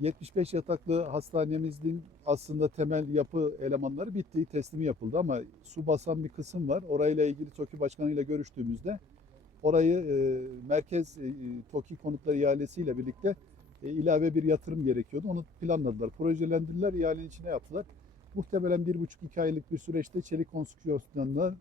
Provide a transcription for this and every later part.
75 yataklı hastanemizin aslında temel yapı elemanları bitti, teslimi yapıldı ama su basan bir kısım var. Orayla ilgili TOKİ Başkanı ile görüştüğümüzde orayı e, merkez e, TOKİ konutları ihalesiyle birlikte e, ilave bir yatırım gerekiyordu. Onu planladılar, projelendirdiler, ihalenin içine yaptılar. Muhtemelen bir buçuk iki aylık bir süreçte çelik konstrüksiyonlarla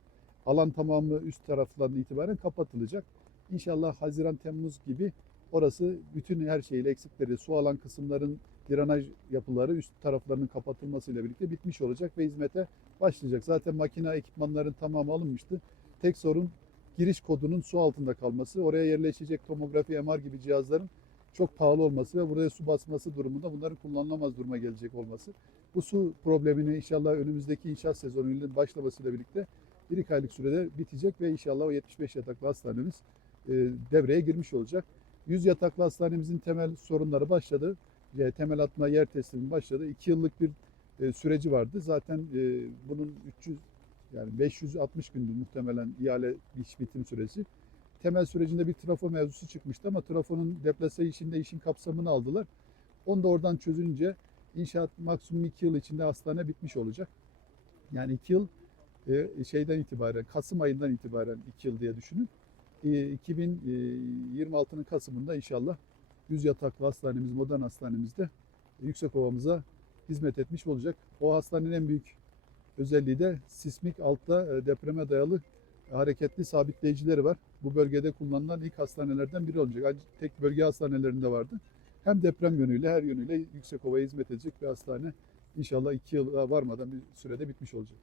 alan tamamı üst taraflarından itibaren kapatılacak. İnşallah Haziran Temmuz gibi orası bütün her şeyle eksikleri, su alan kısımların drenaj yapıları üst taraflarının kapatılmasıyla birlikte bitmiş olacak ve hizmete başlayacak. Zaten makine ekipmanların tamamı alınmıştı. Tek sorun giriş kodunun su altında kalması, oraya yerleşecek tomografi, MR gibi cihazların çok pahalı olması ve buraya su basması durumunda bunların kullanılamaz duruma gelecek olması. Bu su problemini inşallah önümüzdeki inşaat sezonunun başlamasıyla birlikte bir iki aylık sürede bitecek ve inşallah o 75 yataklı hastanemiz e, devreye girmiş olacak. 100 yataklı hastanemizin temel sorunları başladı. E, Temel atma yer teslimi başladı. 2 yıllık bir e, süreci vardı. Zaten e, bunun 300 yani 560 gündü muhtemelen ihale iş bitim süresi. Temel sürecinde bir trafo mevzusu çıkmıştı ama trafonun deplase işinde işin kapsamını aldılar. Onu da oradan çözünce inşaat maksimum 2 yıl içinde hastane bitmiş olacak. Yani 2 yıl e, şeyden itibaren, Kasım ayından itibaren 2 yıl diye düşünün. E, 2026'nın Kasım'ında inşallah 100 yataklı hastanemiz, modern hastanemizde Yüksekova'mıza hizmet etmiş olacak. O hastanenin en büyük özelliği de sismik altta e, depreme dayalı hareketli sabitleyicileri var. Bu bölgede kullanılan ilk hastanelerden biri olacak. Tek bölge hastanelerinde vardı. Hem deprem yönüyle her yönüyle Yüksekova'ya hizmet edecek bir hastane. İnşallah iki yıla varmadan bir sürede bitmiş olacak.